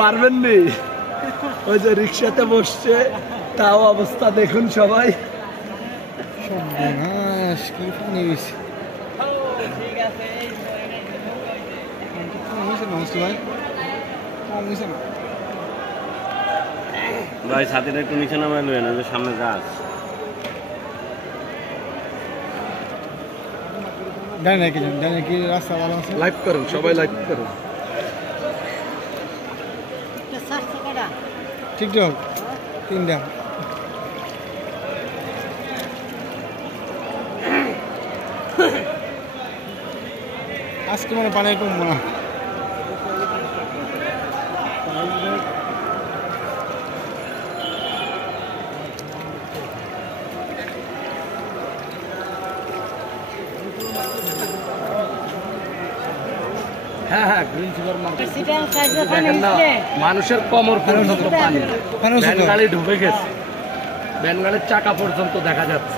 পারবেন নি? ওই যে রিক্সাতে বসছে, তাও অবস্থা দেখুন সবাই। ভাই ছাতিটা একটু নিচে নামায় লইন, ওই যে সামনে গাছ। লাইভ করুন, সবাই লাইভ করুন। টিকটক 3টা আজকে মানে পানি কমবো না। হ্যাঁ হ্যাঁ, গ্রিন সুপার মার্কেট দেখেন না, মানুষের কোমর পর্যন্ত পানি। ভ্যান গাড়ি ঢুকে গেছে, ভ্যান গাড়ির চাকা পর্যন্ত দেখা যাচ্ছে।